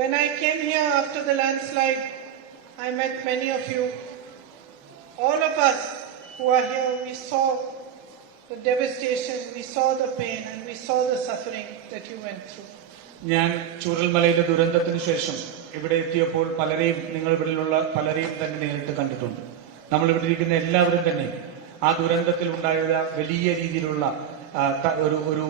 When I came here after the landslide, I met many of you. All of us who are here, we saw the devastation, we saw the pain, and we saw the suffering that you went through. ഞാൻ ചൂരൽമലയിലെ ദുരന്തത്തിന് ശേഷം ഇവിടെ എത്തിയപ്പോൾ പലരെയും നിങ്ങൾ ഇവിടെയുള്ള പലരെയും തന്നെ നേരിട്ട് കണ്ടിട്ടുണ്ട് നമ്മൾ ഇവിടെ ഇരിക്കുന്ന എല്ലാവരും തന്നെ ആ ദുരന്തത്തിൽ ഉണ്ടായ വലിയ രീതിയിലുള്ള ഒരു ഒരു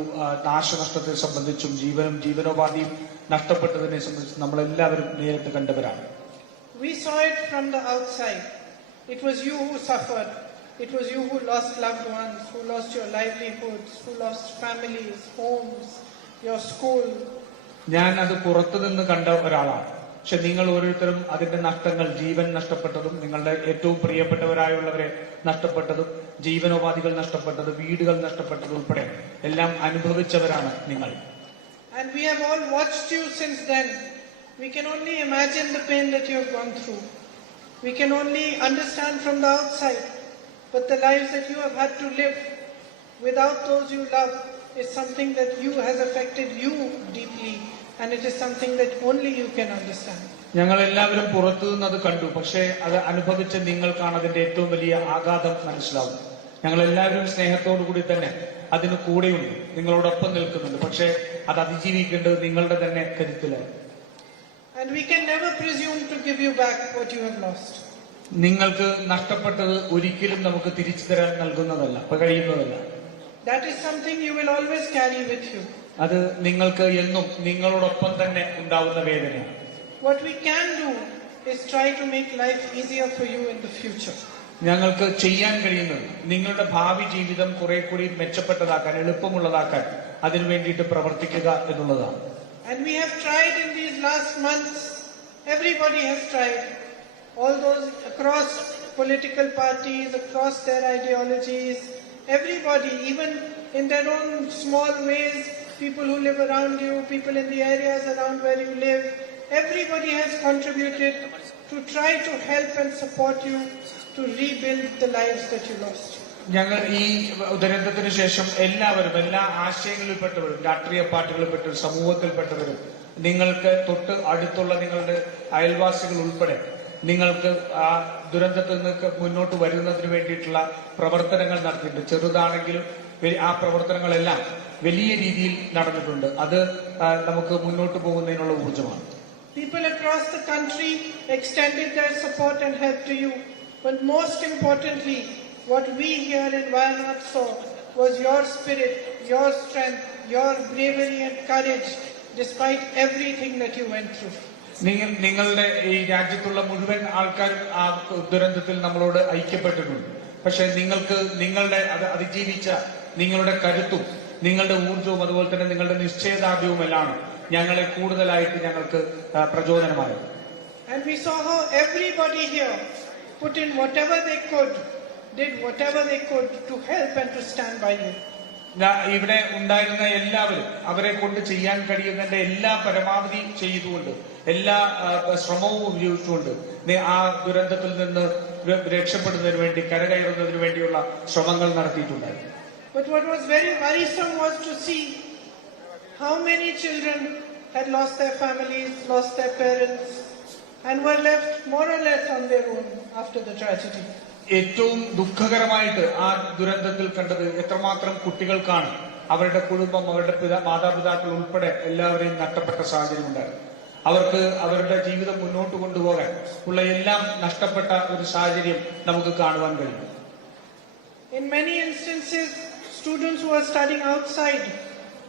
നാശനഷ്ടത്തെ സംബന്ധിച്ചും ജീവനും ജീവനോപാധിയും നഷ്ടപ്പെട്ടതിനെ സംബന്ധിച്ചും നമ്മളെല്ലാവരും നേരിട്ട് കണ്ടവരാണ് We saw it from the outside. It was you who suffered. It was you who lost loved ones, who lost your livelihoods, who lost families, homes, your school. ഞാൻ അത് പുറത്തു നിന്ന് കണ്ട ഒരാളാണ് പക്ഷെ നിങ്ങൾ ഓരോരുത്തരും അതിന്റെ നഷ്ടങ്ങൾ ജീവൻ നഷ്ടപ്പെട്ടതും നിങ്ങളുടെ ഏറ്റവും പ്രിയപ്പെട്ടവരായുള്ളവരെ നഷ്ടപ്പെട്ടതും ജീവനോപാധികൾ നഷ്ടപ്പെട്ടത് വീടുകൾ നഷ്ടപ്പെട്ടത് ഉൾപ്പെടെ എല്ലാം അനുഭവിച്ചവരാണ് നിങ്ങൾ And we have all watched you since then. We can only imagine the pain that you have gone through. We can only understand from the outside. But the lives that you have had to live without those you love is something that you has affected you deeply. And it is something that only you can understand. ഞങ്ങൾ എല്ലാവരും പുറത്തുനിന്ന് അത് കണ്ടു പക്ഷേ അത് അനുഭവിച്ച നിങ്ങൾക്കാണ് അതിന്റെ ഏറ്റവും വലിയ ആഘാതം മനസ്സിലാവും ഞങ്ങൾ എല്ലാവരും സ്നേഹത്തോടു കൂടി തന്നെ അതിന് കൂടെയുണ്ട് നിങ്ങളോടൊപ്പം നിൽക്കുന്നുണ്ട് പക്ഷേ അത് അതിജീവിക്കേണ്ടത് നിങ്ങളുടെ തന്നെ കരുത്തിലാണ് And we can never presume to give you back what you have lost. നിങ്ങൾക്ക് നഷ്ടപ്പെട്ടത് ഒരിക്കലും നമുക്ക് തിരിച്ചു തരാൻ നൽകുന്നതല്ല കഴിയുന്നതല്ല That is something you will always carry with you. അത് നിങ്ങൾക്ക് എന്നും നിങ്ങളോടൊപ്പം തന്നെ ഉണ്ടാവുന്ന വേദനയാണ് What we can do is try to make life easier for you in the future. ഞങ്ങൾക്ക് ചെയ്യാൻ കഴിയുന്നത് നിങ്ങളുടെ ഭാവി ജീവിതം കുറെ കൂടി മെച്ചപ്പെട്ടതാക്കാൻ എളുപ്പമുള്ളതാക്കാൻ അതിനു വേണ്ടിയിട്ട് പ്രവർത്തിക്കുക എന്നുള്ളതാണ് And we have tried in these last months, everybody has tried. All those across political parties, across their ideologies, everybody, even in their own small ways, people who live around you, people in the areas around where you live, everybody has contributed to try to help and support you to rebuild the lives that you lost. ഞങ്ങൾ ഈ ദുരന്തത്തിന് ശേഷം എല്ലാവരും എല്ലാ ആശയങ്ങളിൽപ്പെട്ടവരും രാഷ്ട്രീയ പാർട്ടികളിൽപ്പെട്ടവരും സമൂഹത്തിൽപ്പെട്ടവരും നിങ്ങൾക്ക് തൊട്ട് അടുത്തുള്ള നിങ്ങളുടെ അയൽവാസികൾ ഉൾപ്പെടെ നിങ്ങൾക്ക് ആ ദുരന്തത്തിൽ നിന്ന് മുന്നോട്ട് വരുന്നതിന് വേണ്ടിയിട്ടുള്ള പ്രവർത്തനങ്ങൾ നടത്തിയിട്ടുണ്ട് ചെറുതാണെങ്കിലും ആ പ്രവർത്തനങ്ങളെല്ലാം വലിയ രീതിയിൽ നടന്നിട്ടുണ്ട് അത് നമുക്ക് മുന്നോട്ട് പോകുന്നതിനുള്ള ഊർജമാണ് People across the country extended their support and help to you. But most importantly, what we here in Wayanad saw was your spirit, your strength, your bravery and courage despite everything that you went through. നിങ്ങൾ നിങ്ങളുടെ ഈ രാജ്യത്തുള്ള മുഴുവൻ ആൾക്കാരും ആ ദുരന്തത്തിൽ നമ്മളോട് ഐക്യപ്പെട്ടിട്ടുണ്ട് പക്ഷെ നിങ്ങൾക്ക് നിങ്ങളുടെ അത് അതിജീവിച്ച നിങ്ങളുടെ കരുത്തും നിങ്ങളുടെ ഊർജവും അതുപോലെ തന്നെ നിങ്ങളുടെ നിശ്ചയദാർഢ്യവും എല്ലാം ഞങ്ങളെ കൂടുതലായിട്ട് ഞങ്ങൾക്ക് ആ, പ്രചോദനമായത് And we saw how everybody here put in whatever they could, did whatever they could to help and to stand by you. ഞാ- ഇവിടെ ഉണ്ടായിരുന്ന എല്ലാവരും അവരെ കൊണ്ട് ചെയ്യാൻ കഴിയുന്നതിന്റെ എല്ലാ പരമാവധി ചെയ്തുകൊണ്ട് എല്ലാ ആ, ശ്രമവും ഉപയോഗിച്ചുകൊണ്ട് നി- ആ ദുരന്തത്തിൽ നിന്ന് ര- രക്ഷപ്പെടുന്നതിന് വേണ്ടി കരകയറുന്നതിന് വേണ്ടിയുള്ള ശ്രമങ്ങൾ നടത്തിയിട്ടുണ്ടായിരുന്നു But what was very worrisome was to see how many children had lost their families, lost their parents, and were left more or less on their own after the tragedy. ഏറ്റവും ദുഃഖകരമായിട്ട് ആ ദുരന്തത്തിൽ കണ്ടത് എത്രമാത്രം കുട്ടികൾക്കാണ് അവരുടെ കുടുംബം അവരുടെ പിതാ- മാതാപിതാക്കൾ ഉൾപ്പെടെ എല്ലാവരെയും നഷ്ടപ്പെട്ട സാഹചര്യം ഉണ്ടായിരുന്നു അവർക്ക് അവരുടെ ജീവിതം മുന്നോട്ട് കൊണ്ടുപോകാൻ ഉള്ള എല്ലാം നഷ്ടപ്പെട്ട ഒരു സാഹചര്യം നമുക്ക് കാണുവാൻ കഴിയും In many instances, students who are studying outside,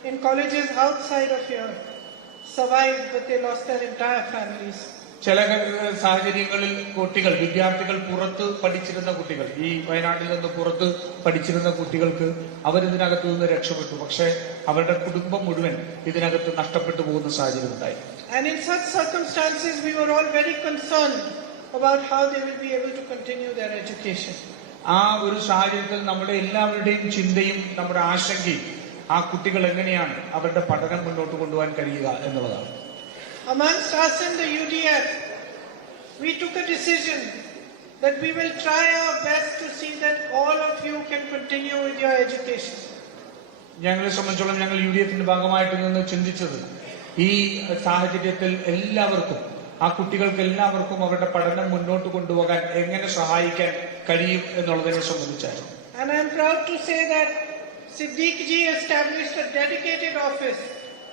in colleges outside of here, survived, but they lost their entire families. ചില സാഹചര്യങ്ങളിൽ കുട്ടികൾ വിദ്യാർത്ഥികൾ പുറത്ത് പഠിച്ചിരുന്ന കുട്ടികൾ ഈ വയനാട്ടിൽ നിന്ന് പുറത്ത് പഠിച്ചിരുന്ന കുട്ടികൾക്ക് അവരിതിനകത്തു നിന്ന് രക്ഷപ്പെട്ടു. പക്ഷെ അവരുടെ കുടുംബം മുഴുവൻ ഇതിനകത്ത് നഷ്ടപ്പെട്ടു പോകുന്ന സാഹചര്യം ഉണ്ടായി. And in such circumstances, we were all very concerned about how they will be able to continue their education. ആ ഒരു സാഹചര്യത്തിൽ നമ്മുടെ എല്ലാവരുടെയും ചിന്തയും നമ്മുടെ ആശങ്കയും ആ കുട്ടികൾ എങ്ങനെയാണ് അവരുടെ പഠനം മുന്നോട്ട് കൊണ്ടുപോകാൻ കഴിയുക എന്നുള്ളതാണ്. Amongst us in the UDF, we took a decision that we will try our best to see that all of you can continue with your education. ഞങ്ങളെ സംബന്ധിച്ചോളം ഞങ്ങൾ യു ഡി എഫിന്റെ ഭാഗമായിട്ട് നിന്ന് ചിന്തിച്ചത് ഈ സാഹചര്യത്തിൽ എല്ലാവർക്കും ആ കുട്ടികൾക്ക് എല്ലാവർക്കും അവരുടെ പഠനം മുന്നോട്ട് കൊണ്ടുപോകാൻ എങ്ങനെ സഹായിക്കാൻ കഴിയും എന്നുള്ളതിനെ സംബന്ധിച്ചായിരുന്നു And I am proud to say that Siddiq ji established a dedicated office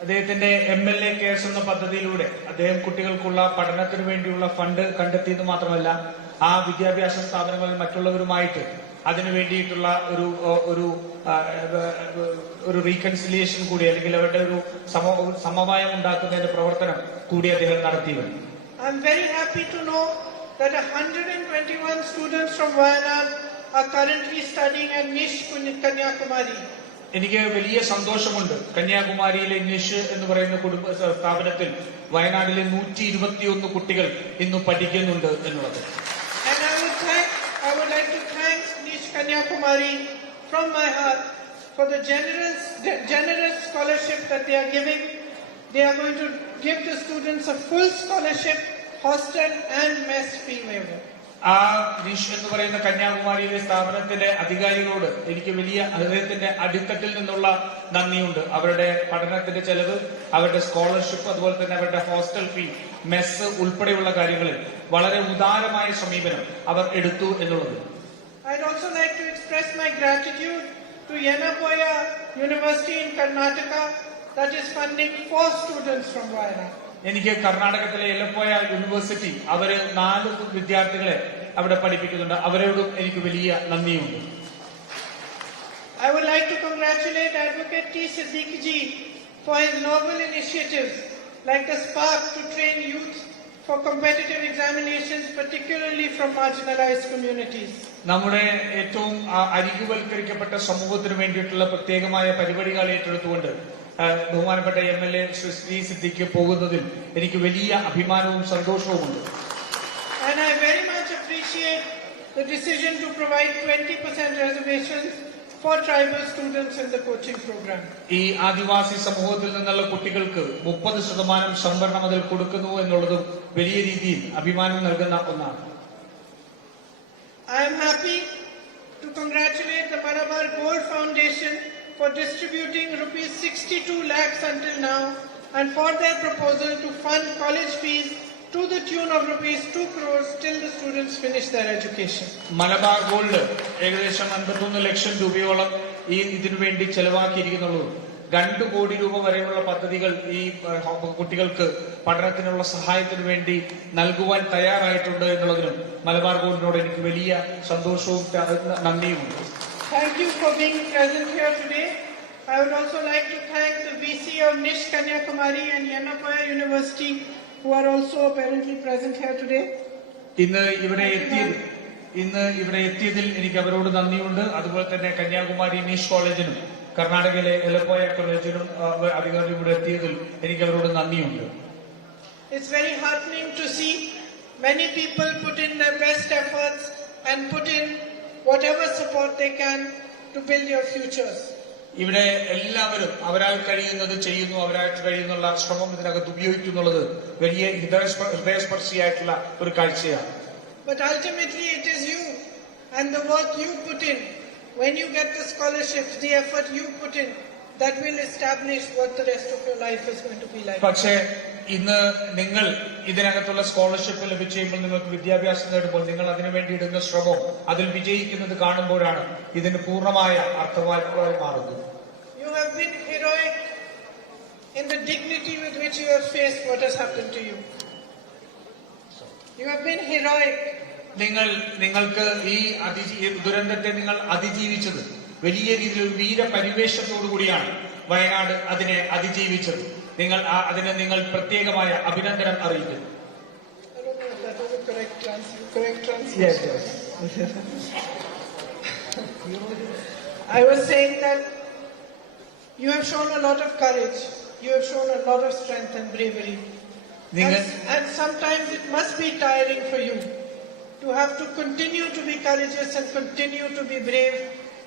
അദ്ദേഹത്തിന്റെ എം എൽ എ കേസ് എന്ന പദ്ധതിയിലൂടെ അദ്ദേഹം കുട്ടികൾക്കുള്ള പഠനത്തിന് വേണ്ടിയുള്ള ഫണ്ട് കണ്ടെത്തിയെന്ന് മാത്രമല്ല ആ വിദ്യാഭ്യാസ സ്ഥാപനങ്ങളിൽ മറ്റുള്ളവരുമായിട്ട് അതിനു വേണ്ടിയിട്ടുള്ള ഒരു ഒരു ഒരു റീകൺസിലിയേഷൻ കൂടി അല്ലെങ്കിൽ അവരുടെ ഒരു സമ സമവായം ഉണ്ടാക്കുന്നതിന്റെ പ്രവർത്തനം കൂടി അദ്ദേഹം നടത്തിയിരുന്നു I'm very happy to know that 121 students from Wayanad are currently. എനിക്ക് വലിയ സന്തോഷമുണ്ട് കന്യാകുമാരിയിലെ നിഷ് എന്ന് പറയുന്ന കുടുംബ സ്ഥാപനത്തിൽ വയനാട്ടിലെ നൂറ്റി ഇരുപത്തിയൊന്ന് കുട്ടികൾ ഇന്ന് പഠിക്കുന്നുണ്ട് എന്നുള്ളത് Kanyakumari from my heart for the generous, generous scholarship that they are giving. They are going to give the students a full scholarship, hostel and mess fee waiver. ആ നിഷ് എന്ന് പറയുന്ന കന്യാകുമാരിയിലെ സ്ഥാപനത്തിലെ അധികാരികളോട് എനിക്ക് വലിയ അദ്ദേഹത്തിന്റെ അടിത്തട്ടിൽ നിന്നുള്ള നന്ദിയുണ്ട് അവരുടെ പഠനത്തിന്റെ ചെലവ് അവരുടെ സ്കോളർഷിപ്പ് അതുപോലെ തന്നെ അവരുടെ ഹോസ്റ്റൽ ഫീ മെസ്സ് ഉൾപ്പെടെയുള്ള കാര്യങ്ങളിൽ വളരെ ഉദാരമായ സമീപനം അവർ എടുത്തു എന്നുള്ളത് I'd also like to express my gratitude to Yenapoya University in Karnataka that is funding four. എനിക്ക് കർണാടകത്തിലെ എലപ്പോയ യൂണിവേഴ്സിറ്റി അവർ നാല് വിദ്യാർത്ഥികളെ അവിടെ പഠിപ്പിക്കുന്നുണ്ട്. അവരോടും എനിക്ക് വലിയ നന്ദിയുണ്ട്. I would like to congratulate advocate T Siddique ji for his noble initiatives like the spark to train youth for competitive examinations particularly from marginalised communities നമ്മുടെ ഏറ്റവും അരികുവൽക്കരിക്കപ്പെട്ട സമൂഹത്തിന് വേണ്ടിയിട്ടുള്ള പ്രത്യേകമായ പരിപാടികൾ ഏറ്റെടുത്തുകൊണ്ട് ബഹുമാനപ്പെട്ട M L A Shri Siddique പോകുന്നതിൽ എനിക്ക് വലിയ അഭിമാനവും സന്തോഷവുമുണ്ട് The decision to provide 20% reservations for tribal students in the coaching program. ഈ ആദിവാസി സമൂഹത്തിൽ നിന്നുള്ള കുട്ടികൾക്ക് മുപ്പത് ശതമാനം സംവരണം അതിൽ കൊടുക്കുന്നു എന്നുള്ളതും വലിയ രീതിയിൽ അഭിമാനം നൽകുന്ന ഒന്നാണ് I'm happy to congratulate the Malabar Gold Foundation for distributing rupees 62 lakhs until now and for their proposal to fund college fees to the tune of rupees 2 crores till the students finish their education. Malabar Gold ഏകദേശം അൻപത്തൊന്ന് ലക്ഷം രൂപയോളം ഈ ഇതിനു വേണ്ടി ചെലവാക്കിയിരിക്കുന്നുള്ളൂ രണ്ടു കോടി രൂപ വരെയുള്ള പദ്ധതികൾ ഈ കുട്ടികൾക്ക് പഠനത്തിനുള്ള സഹായത്തിനു വേണ്ടി നൽകുവാൻ തയ്യാറായിട്ടുണ്ട് എന്നുള്ളതിനും മലബാർ ഗോൾഡിനോട് എനിക്ക് വലിയ സന്തോഷവും നന്ദിയുമുണ്ട് Thank you for being present here today. I would also like to thank the VC of Nish Kanyakumari and Yanapoya University who are also apparently present here today. ഇന്ന് ഇവിടെ എത്തിയത് ഇന്ന് ഇവിടെ എത്തിയതിൽ എനിക്ക് അവരോട് നന്ദിയുണ്ട് അതുപോലെ തന്നെ കന്യാകുമാരി നീഷ് കോളേജിനും കർണാടകയിലെ എലപ്പോയ കോളേജിനും ആ, അധികാരി ഇവിടെ എത്തിയതിൽ എനിക്ക് അവരോട് നന്ദിയുണ്ട് It's very heartening to see many people put in their best efforts and put in whatever support they can to build your futures. ഇവിടെ എല്ലാവരും അവരാൽ കഴിയുന്നത് ചെയ്യുന്നു അവരായിട്ട് കഴിയുന്നുള്ള ശ്രമം ഇതിനകത്ത് ഉപയോഗിക്കുന്നുള്ളത് വലിയ ഹൃദയസ്പ- ഹൃദയസ്പർശിയായിട്ടുള്ള ഒരു കാഴ്ചയാണ് But ultimately it is you and the work you put in when you get the scholarships, the effort you put in that will establish what the rest of your life is going to be like. പക്ഷേ ഇന്ന് നിങ്ങൾ ഇതിനകത്തുള്ള scholarship ലഭിച്ചു കഴിയുമ്പോൾ നിങ്ങൾക്ക് വിദ്യാഭ്യാസം നേടുമ്പോൾ നിങ്ങൾ അതിനു വേണ്ടി ഇടുന്ന ശ്രമം അതിൽ വിജയിക്കുന്നത് കാണുമ്പോഴാണ് ഇതിന് പൂർണ്ണമായ അർത്ഥവാദമായി മാറുന്നത് You have been heroic in the dignity with which you have faced what has happened to you. You have been heroic നിങ്ങൾ നിങ്ങൾക്ക് ഈ അതിജീ ഈ ദുരന്തത്തെ നിങ്ങൾ അതിജീവിച്ചത് വലിയ രീതിയിൽ ഒരു വീരപരിവേഷത്തോടു കൂടിയാണ് വയനാട് അതിനെ അതിജീവിച്ചത് നിങ്ങൾ ആ- അതിന് നിങ്ങൾ പ്രത്യേകമായ അഭിനന്ദനം അറിയിക്കുന്നു I don't know if that was a correct, trans- correct translation. I was saying that you have shown a lot of courage, you have shown a lot of strength and bravery. നിങ്ങൾ And, and sometimes it must be tiring for you to have to continue to be courageous and continue to be brave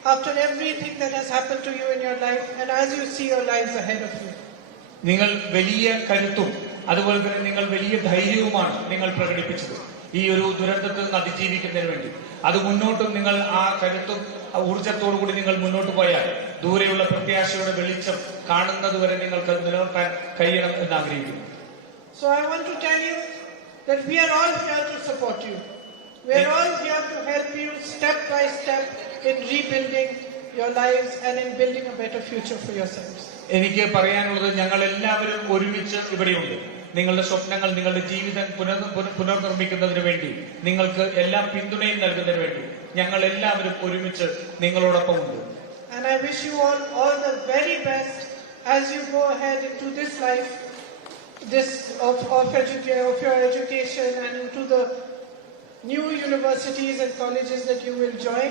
after everything that has happened to you in your life and as you see your lives ahead of you. നിങ്ങൾ വലിയ കരുത്തും അതുപോലെ തന്നെ നിങ്ങൾ വലിയ ധൈര്യവുമാണ് നിങ്ങൾ പ്രകടിപ്പിച്ചത് ഈ ഒരു ദുരന്തത്തിൽ നിന്ന് അതിജീവിക്കുന്നതിന് വേണ്ടി അത് മുന്നോട്ടും നിങ്ങൾ ആ കരുത്തും ആ ഊർജത്തോടു കൂടി നിങ്ങൾ മുന്നോട്ട് പോയാൽ ദൂരെയുള്ള പ്രത്യാശയുടെ വെളിച്ചം കാണുന്നതുവരെ നിങ്ങൾക്ക് നിലനിർത്താൻ കഴിയണം എന്ന് ആഗ്രഹിക്കുന്നു So I want to tell you that we are all here to support you. We are all here to help you step by step in rebuilding your lives and in building a better future for yourselves. എനിക്ക് പറയാനുള്ളത് ഞങ്ങൾ എല്ലാവരും ഒരുമിച്ച് ഇവിടെയുണ്ട് നിങ്ങളുടെ സ്വപ്നങ്ങൾ നിങ്ങളുടെ ജീവിതം പുനർ പുനർ- പുനർനിർമ്മിക്കുന്നതിന് വേണ്ടി നിങ്ങൾക്ക് എല്ലാ പിന്തുണയും നൽകുന്നതിന് വേണ്ടി ഞങ്ങൾ എല്ലാവരും ഒരുമിച്ച് നിങ്ങളോടൊപ്പമുണ്ട് And I wish you all all the very best as you go ahead into this life, this of, of, educa- of your education and into the new universities and colleges that you will join.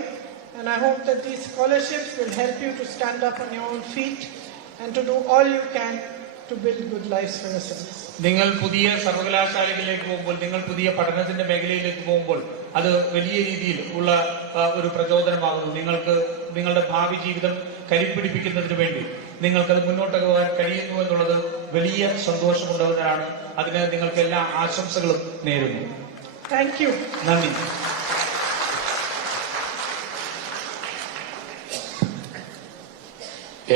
And I hope that these scholarships will help you to stand up on your own feet and to do all you can to build good lives for yourselves. നിങ്ങൾ പുതിയ സർവകലാശാലകളിലേക്ക് പോകുമ്പോൾ നിങ്ങൾ പുതിയ പഠനത്തിന്റെ മേഖലയിലേക്ക് പോകുമ്പോൾ അത് വലിയ രീതിയിൽ ഉള്ള ഒരു പ്രചോദനമാകുന്നു. നിങ്ങൾക്ക് നിങ്ങളുടെ ഭാവി ജീവിതം കരിപ്പിടിപ്പിക്കുന്നതിന് വേണ്ടി നിങ്ങൾക്കത് മുന്നോട്ട് പോകാൻ കഴിയുന്നു എന്നുള്ളത് വലിയ സന്തോഷമുള്ളവരാണ്. അതിന് നിങ്ങൾക്ക് എല്ലാ ആശംസകളും നേരുന്നു. താങ്ക് യു നന്ദി.